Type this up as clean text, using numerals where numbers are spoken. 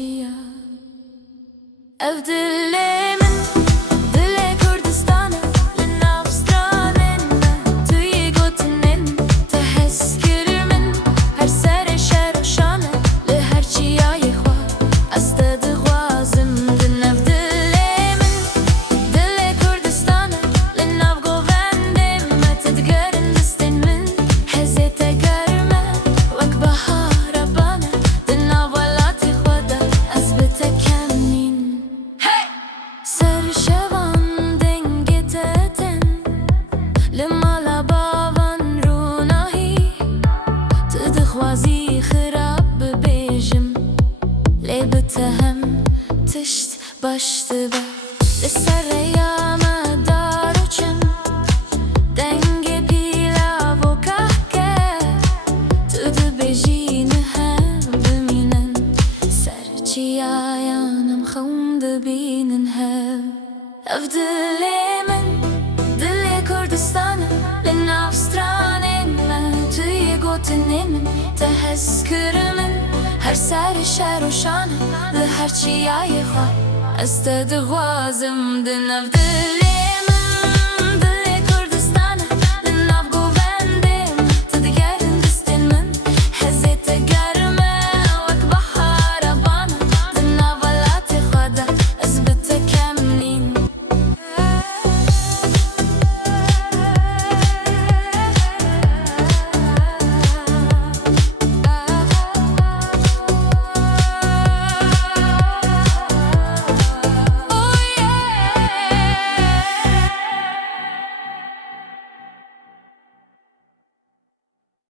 çiya ev dile min dile Kurdistan'a li nav stranên me tu yê gotinên te hez kirimin her serê şer û şane li her çiyayê xwe ez te dixwazim di nev dilê min dile Kurdistan'a li nav govendê me te digerin distên min hezê te germe wek behara bane di nav welatê xwe de ez bi te kemîn serşevan dengê te tên li mala bavan rûnahî tu dixwazî xirab bibêjim lê bi te hem tişt baş dibe li ser rêya me dar û çim dengê pîlav û kahke tu dibêjî niha bimînin ser çiyayan em xewm dibînin hev ev dilê min dilê Kurdistan'a li nav stranên me tu yê gotinê min te hez kirimin her serê şer û şane li her çiyayê xwe ez te dixwazim di nev dilê